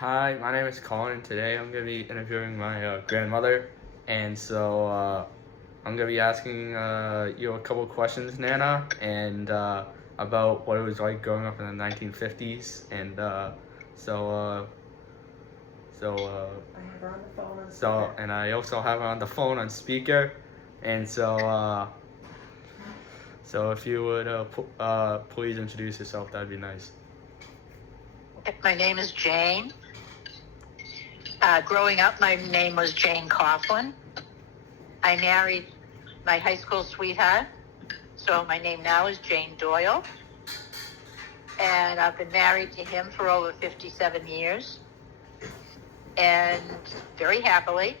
Hi, my name is Colin, and today I'm going to be interviewing my grandmother. And I'm going to be asking you a couple questions, Nana, and about what it was like growing up in the 1950s. So, uh, so, uh, I have her on the phone on so, speaker. and I also have her on the phone on speaker. And so if you would please introduce yourself, that'd be nice. My name is Jane. Growing up, my name was Jane Coughlin. I married my high school sweetheart, so my name now is Jane Doyle. And I've been married to him for over 57 years, and very happily.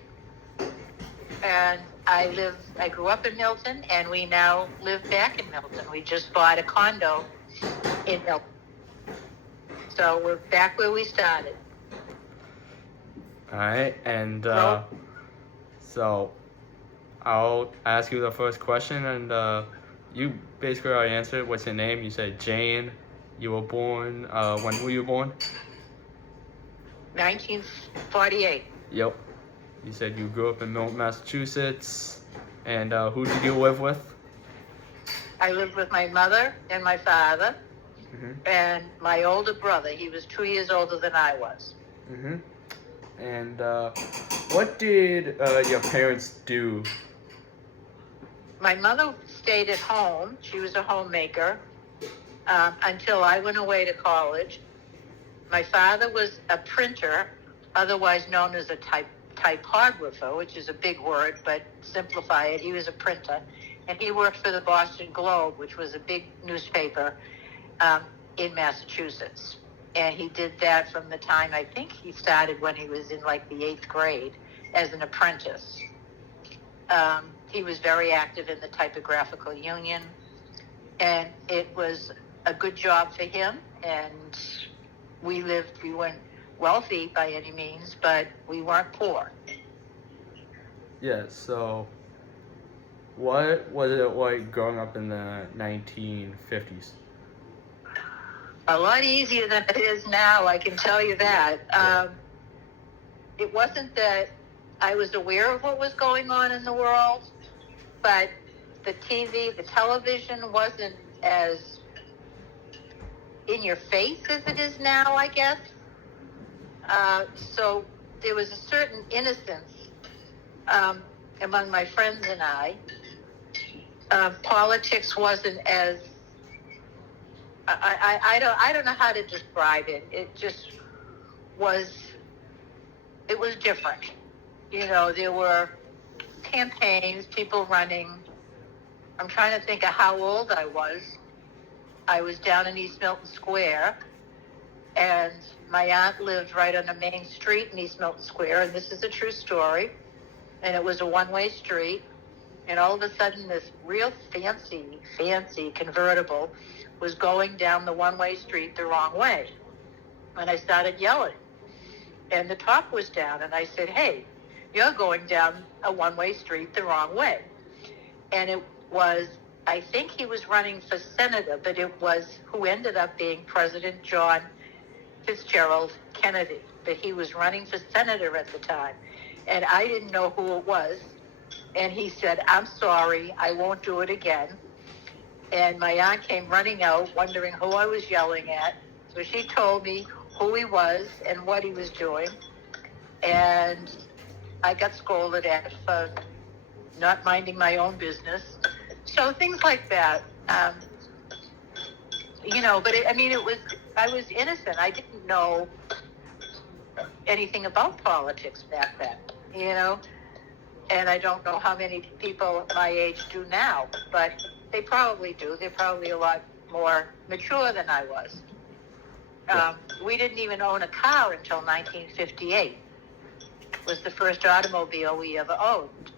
And I grew up in Milton, and we now live back in Milton. We just bought a condo in Milton. So we're back where we started. All right, so I'll ask you the first question, and you basically already answered. What's your name? You said Jane. You were born. When were you born? 1948. Yep. You said you grew up in Milton, Massachusetts. And who did you live with? I lived with my mother and my father Mhm. and my older brother. He was 2 years older than I was. Mhm. And what did your parents do? My mother stayed at home. She was a homemaker until I went away to college. My father was a printer, otherwise known as a typographer, which is a big word, but simplify it. He was a printer. And he worked for the Boston Globe, which was a big newspaper in Massachusetts. And he did that from the time, I think he started when he was in like the 8th grade as an apprentice. He was very active in the typographical union, and it was a good job for him. And we weren't wealthy by any means, but we weren't poor. Yeah. So, what was it like growing up in the 1950s? A lot easier than it is now, I can tell you that. It wasn't that I was aware of what was going on in the world, but the television wasn't as in your face as it is now, I guess. So there was a certain innocence among my friends and I. Politics wasn't as I don't know how to describe it. It just was. It was different. You know, there were campaigns, people running. I'm trying to think of how old I was. I was down in East Milton Square, and my aunt lived right on the main street in East Milton Square, and this is a true story. And it was a one-way street, and all of a sudden this real fancy convertible was going down the one-way street the wrong way. And I started yelling, and the top was down, and I said, "Hey, you're going down a one-way street the wrong way." And it was, I think he was running for senator, but it was who ended up being President John Fitzgerald Kennedy. But he was running for senator at the time, and I didn't know who it was. And he said, "I'm sorry, I won't do it again." And my aunt came running out, wondering who I was yelling at. So she told me who he was and what he was doing. And I got scolded at for not minding my own business. So things like that. But I was innocent. I didn't know anything about politics back then, and I don't know how many people my age do now, but they probably do. They're probably a lot more mature than I was. We didn't even own a car until 1958. It was the first automobile we ever owned.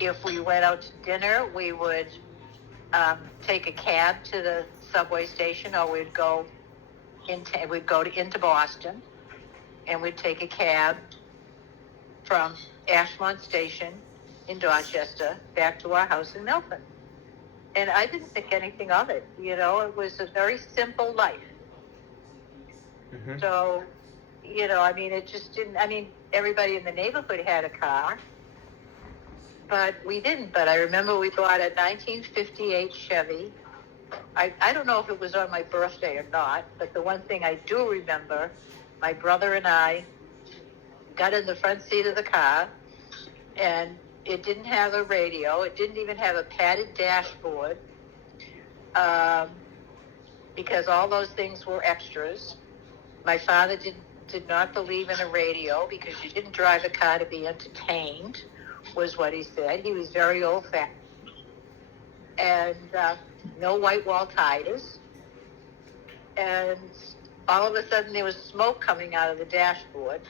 If we went out to dinner, we would take a cab to the subway station, or we'd go into Boston, and we'd take a cab from Ashmont Station in Dorchester back to our house in Milton. And I didn't think anything of it. It was a very simple life. Mm-hmm. So, I mean, it just didn't. I mean, everybody in the neighborhood had a car, but we didn't. But I remember we bought a 1958 Chevy. I don't know if it was on my birthday or not, but the one thing I do remember, my brother and I got in the front seat of the car, and it didn't have a radio. It didn't even have a padded dashboard, um, because all those things were extras. My father did not believe in a radio because you didn't drive a car to be entertained, was what he said. He was very old-fashioned. And no white wall tires. And all of a sudden there was smoke coming out of the dashboard.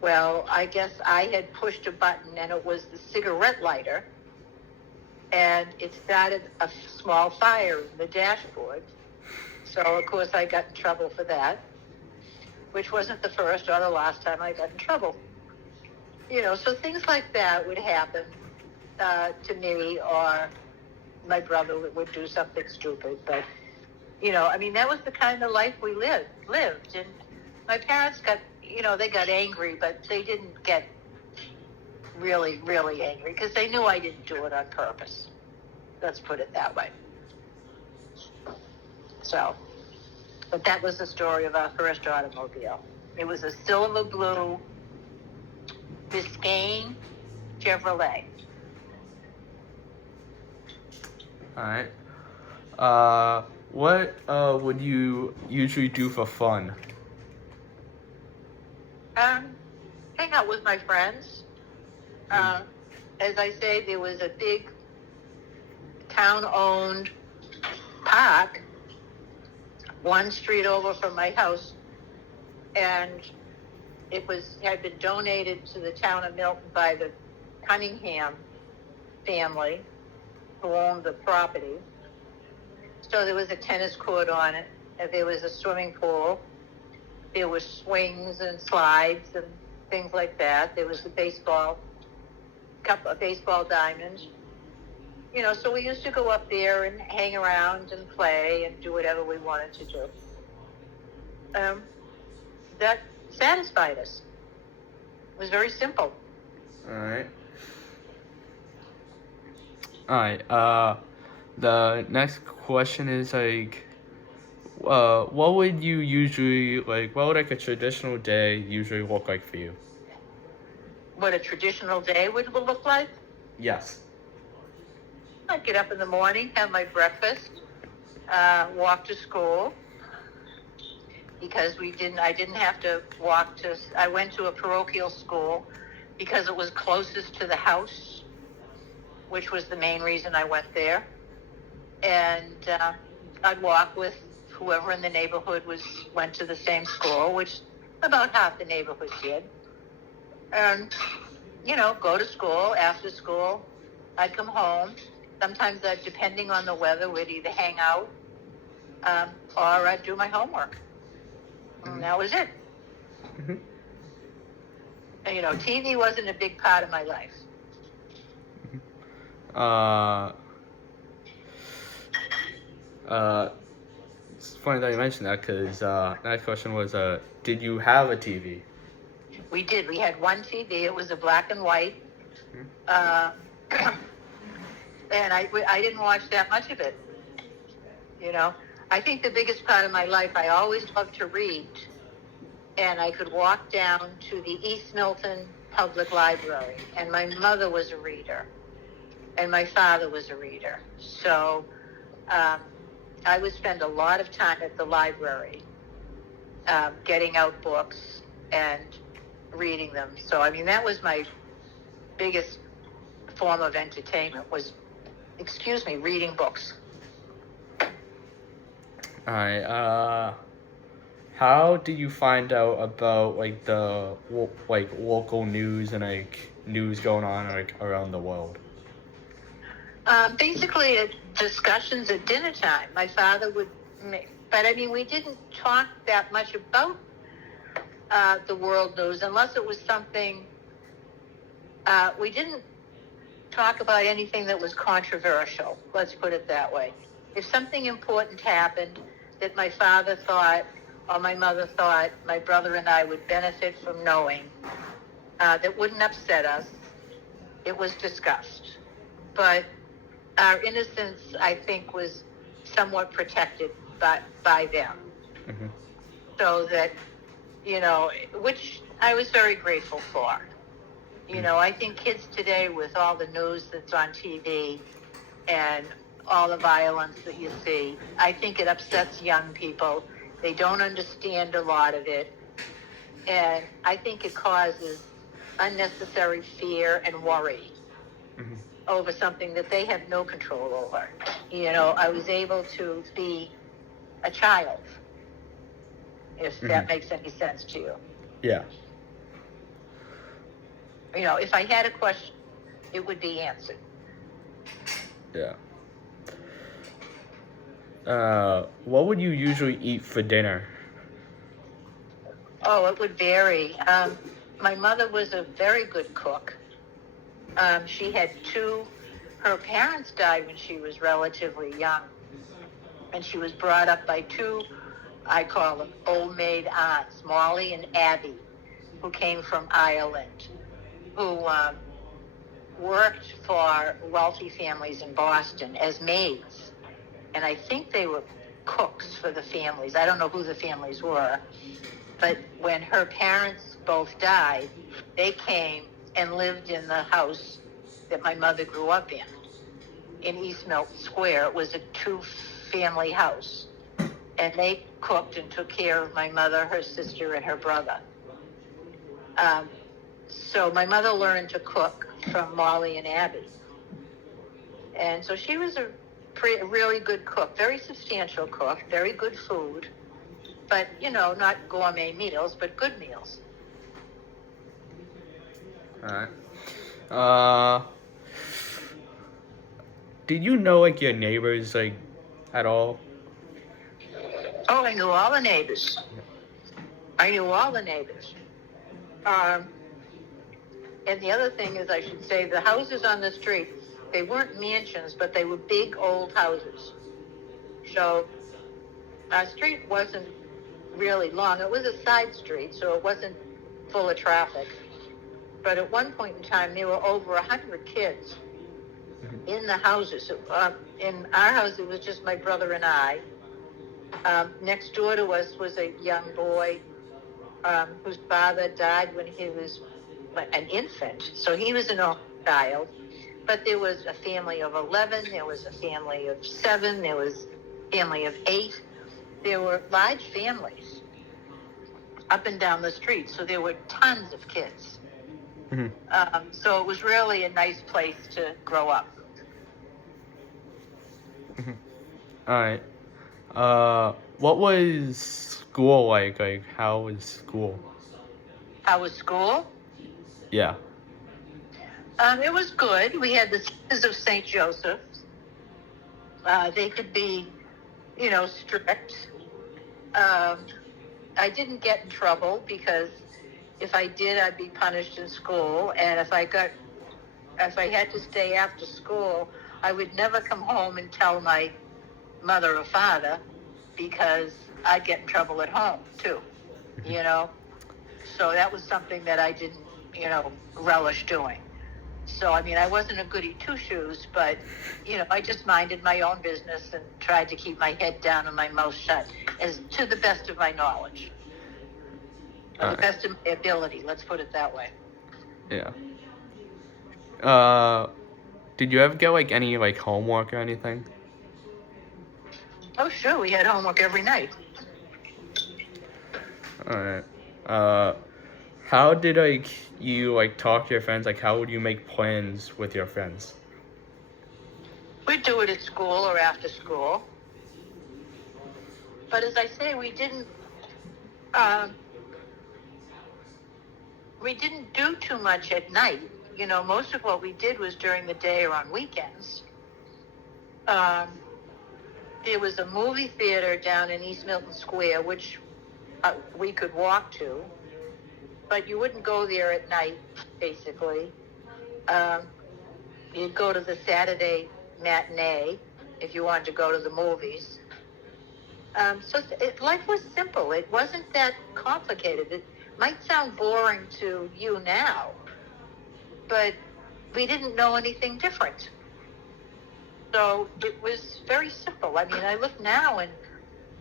Well, I guess I had pushed a button, and it was the cigarette lighter, and it started a small fire in the dashboard. So, of course, I got in trouble for that, which wasn't the first or the last time I got in trouble. So things like that would happen to me, or my brother would do something stupid. But, I mean, that was the kind of life we lived. And my parents they got angry, but they didn't get really, really angry because they knew I didn't do it on purpose. Let's put it that way. So, but that was the story of our first automobile. It was a silver blue Biscayne Chevrolet. All right. What would you usually do for fun? Hang out with my friends. As I say, there was a big town-owned park one street over from my house, and it had been donated to the town of Milton by the Cunningham family, who owned the property. So there was a tennis court on it, and there was a swimming pool. There were swings and slides and things like that. There was a baseball diamond. So we used to go up there and hang around and play and do whatever we wanted to do. That satisfied us. It was very simple. All right. The next question is what would you usually what would a traditional day usually look like for you? What a traditional day would look like? Yes. I'd get up in the morning, have my breakfast, walk to school, because I didn't have to walk I went to a parochial school because it was closest to the house, which was the main reason I went there. And I'd walk with whoever in the neighborhood went to the same school, which about half the neighborhood did. And, go to school. After school, I'd come home. Sometimes, depending on the weather, we'd either hang out or I'd do my homework. Mm-hmm. And that was it. Mm-hmm. And, TV wasn't a big part of my life. It's funny that you mentioned that because that question was, did you have a TV? We did. We had one TV. It was a black and white. And I didn't watch that much of it. I think the biggest part of my life, I always loved to read. And I could walk down to the East Milton Public Library. And my mother was a reader. And my father was a reader. So I would spend a lot of time at the library getting out books and reading them. So, I mean, that was my biggest form of entertainment was, reading books. All right. How do you find out about the local news and news going on around the world? Basically, discussions at dinner time. My father would make, but I mean, we didn't talk that much about the world news unless it was something. We didn't talk about anything that was controversial. Let's put it that way. If something important happened that my father thought or my mother thought my brother and I would benefit from knowing, that wouldn't upset us. It was discussed. But our innocence, I think, was somewhat protected by them. Mm-hmm. So that, which I was very grateful for. I think kids today, with all the news that's on TV and all the violence that you see, I think it upsets young people. They don't understand a lot of it. And I think it causes unnecessary fear and worry Mm-hmm. over something that they have no control over. I was able to be a child, if that makes any sense to you. Yeah. If I had a question, it would be answered. Yeah. What would you usually eat for dinner? Oh, it would vary. My mother was a very good cook. She had her parents died when she was relatively young. And she was brought up by two, I call them old maid aunts, Molly and Abby, who came from Ireland, who worked for wealthy families in Boston as maids. And I think they were cooks for the families. I don't know who the families were. But when her parents both died, they came and lived in the house that my mother grew up in East Milton Square. It was a two-family house. And they cooked and took care of my mother, her sister, and her brother. So my mother learned to cook from Molly and Abby. And so she was a really good cook, very substantial cook, very good food. But, not gourmet meals, but good meals. All right. Did you know your neighbors at all? Oh, I knew all the neighbors. And the other thing is, I should say, the houses on the street, they weren't mansions, but they were big old houses. So our street wasn't really long. It was a side street, so it wasn't full of traffic. But at one point in time, there were over 100 kids in the houses. In our house, it was just my brother and I. Next door to us was a young boy whose father died when he was an infant. So he was an only child. But there was a family of 11. There was a family of 7. There was a family of 8. There were large families up and down the street. So there were tons of kids. Mm-hmm. So it was really a nice place to grow up. Mm-hmm. All right. What was school like? How was school? How was school? Yeah. It was good. We had the Sisters of St. Joseph. They could be, strict. I didn't get in trouble because if I did, I'd be punished in school. And if I had to stay after school, I would never come home and tell my mother or father because I'd get in trouble at home too, So that was something that I didn't, relish doing. So, I wasn't a goody two-shoes, but, I just minded my own business and tried to keep my head down and my mouth shut to the best of my knowledge. Or the best of my ability, let's put it that way. Yeah. Did you ever get any homework or anything? Oh, sure. We had homework every night. All right. How did you talk to your friends? How would you make plans with your friends? We'd do it at school or after school. But as I say, we didn't do too much at night. Most of what we did was during the day or on weekends. There was a movie theater down in East Milton Square, which we could walk to, but you wouldn't go there at night, basically. You'd go to the Saturday matinee if you wanted to go to the movies. Life was simple. It wasn't that complicated. It might sound boring to you now, but we didn't know anything different. So it was very simple. I mean, I look now and,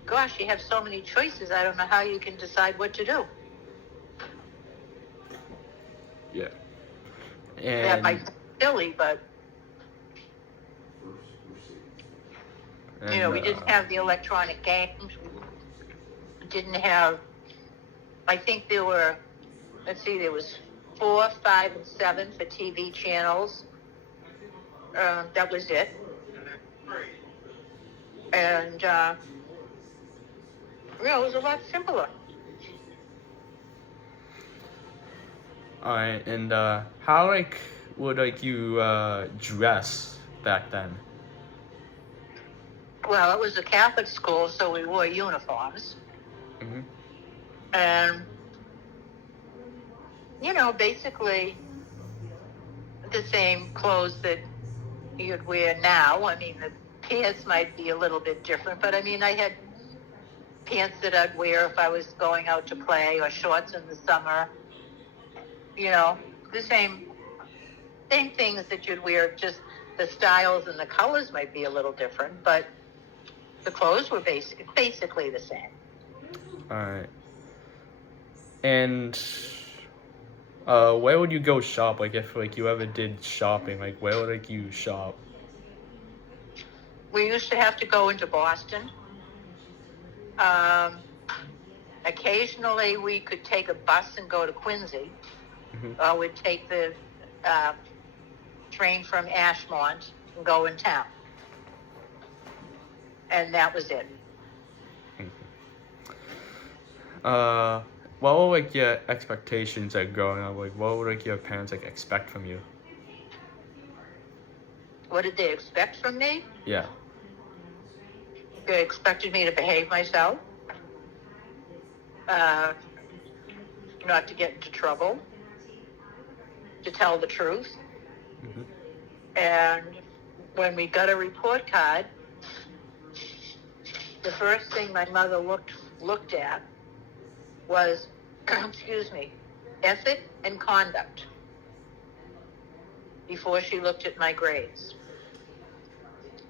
gosh, you have so many choices. I don't know how you can decide what to do. Yeah. That might And, be silly, but and we didn't have the electronic games. We didn't have. I think there were. Let's see, there was 4, 5, and 7 for TV channels. That was it. And it was a lot simpler. alright, and how like would like you dress back then? Well, it was a Catholic school, so we wore uniforms. Mm-hmm. And, basically the same clothes that you'd wear now. I mean, the pants might be a little bit different, but I mean, I had pants that I'd wear if I was going out to play, or shorts in the summer. The same things that you'd wear, just the styles and the colors might be a little different, but the clothes were basically the same. Alright. And where would you go shop? Like if like you ever did shopping, like where would like you shop? We used to have to go into Boston. Occasionally we could take a bus and go to Quincy. Mm-hmm. Or we'd take the train from Ashmont and go in town. And that was it. What were like your expectations like growing up? Like what would like your parents like expect from you? What did they expect from me? Yeah. They expected me to behave myself, not to get into trouble, to tell the truth. Mm-hmm. And when we got a report card, the first thing my mother looked at was, ethic and conduct, before she looked at my grades.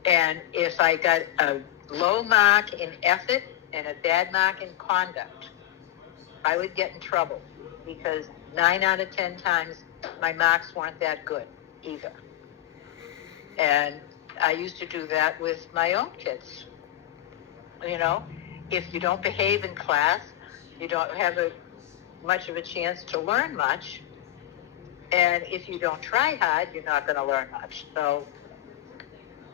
And if I got a low mark in ethic and a bad mark in conduct, I would get in trouble, because 9 out of 10 times my marks weren't that good either. And I used to do that with my own kids. If you don't behave in class, you don't have much of a chance to learn much. And if you don't try hard, you're not going to learn much. So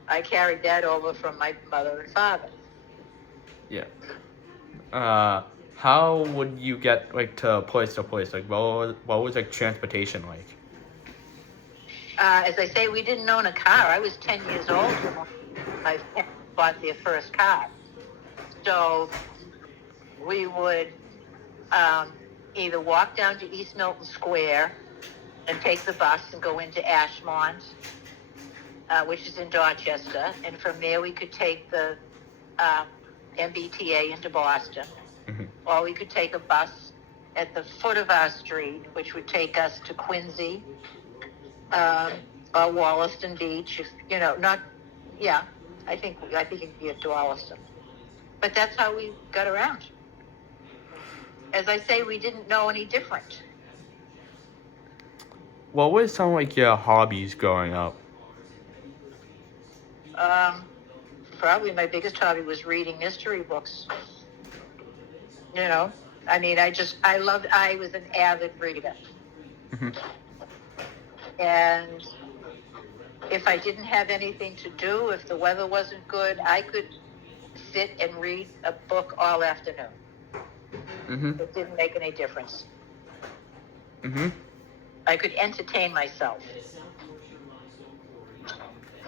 I carried that over from my mother and father. Yeah. How would you get like to place? Like what was like transportation like? As I say, we didn't own a car. I was 10 years old when my parents bought their first car. So we would either walk down to East Milton Square and take the bus and go into Ashmont, which is in Dorchester. And from there we could take the MBTA into Boston. Mm-hmm. Or we could take a bus at the foot of our street, which would take us to Quincy, or Wollaston Beach. I think it'd be at Wollaston. But that's how we got around. As I say, we didn't know any different. What were some like your hobbies growing up? Probably my biggest hobby was reading mystery books. I mean, I was an avid reader. Mm-hmm. And if I didn't have anything to do, if the weather wasn't good, I could sit and read a book all afternoon. Mm-hmm. It didn't make any difference. Mm-hmm. I could entertain myself.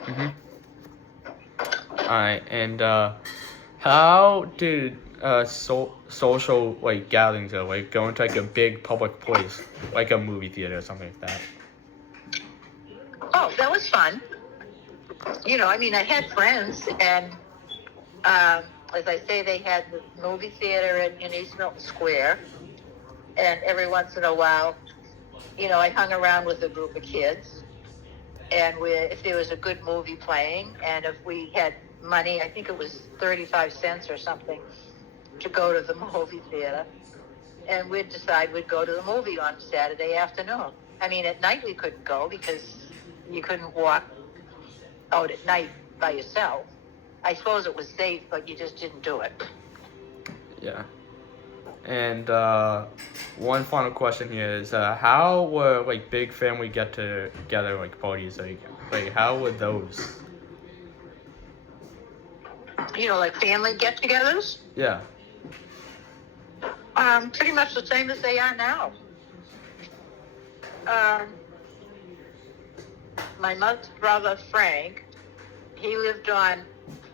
Mm-hmm. Alright, and how did social like gatherings go? Like going to like a big public place, like a movie theater or something like that? Oh, that was fun. I mean, I had friends, and as I say, they had the movie theater in East Milton Square, and every once in a while, I hung around with a group of kids, and if there was a good movie playing, and if we had money, I think it was 35 cents or something, to go to the movie theater, and we'd decide we'd go to the movie on Saturday afternoon. I mean, at night we couldn't go because you couldn't walk out at night by yourself. I suppose it was safe, but you just didn't do it. Yeah. And one final question here is, how were like big family get-together like parties like how were those? Like family get-togethers. Yeah. Pretty much the same as they are now. My mother's brother Frank, he lived on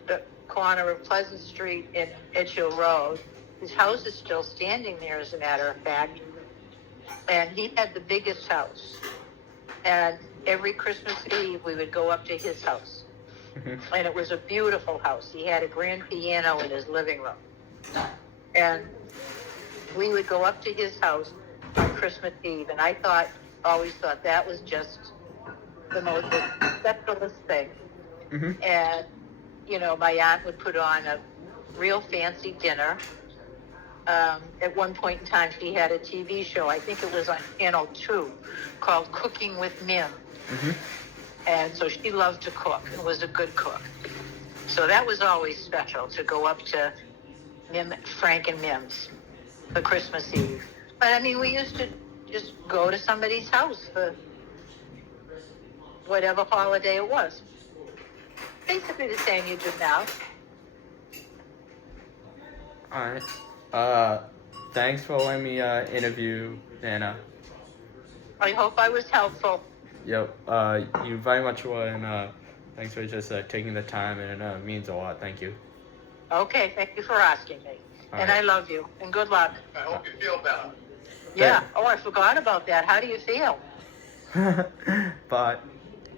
the corner of Pleasant Street and Edgehill Road. His house is still standing there, as a matter of fact. And he had the biggest house. And every Christmas Eve, we would go up to his house. And it was a beautiful house. He had a grand piano in his living room. And we would go up to his house on Christmas Eve. And I always thought that was just the most specialist thing. Mm-hmm. And, my aunt would put on a real fancy dinner. At one point in time, she had a TV show, I think it was on Channel 2, called Cooking with Mim. Mm-hmm. And so she loved to cook and was a good cook. So that was always special, to go up to Frank and Mim's for Christmas Eve. But, I mean, we used to just go to somebody's house for whatever holiday it was. Basically the same you do now. All right. Thanks for letting me interview Nana. I hope I was helpful. Yep. You very much were, and thanks for just taking the time, and it means a lot. Thank you. Okay, thank you for asking me. All and right. I love you. And good luck. I hope you feel better. Yeah. Oh, I forgot about that. How do you feel? Bye.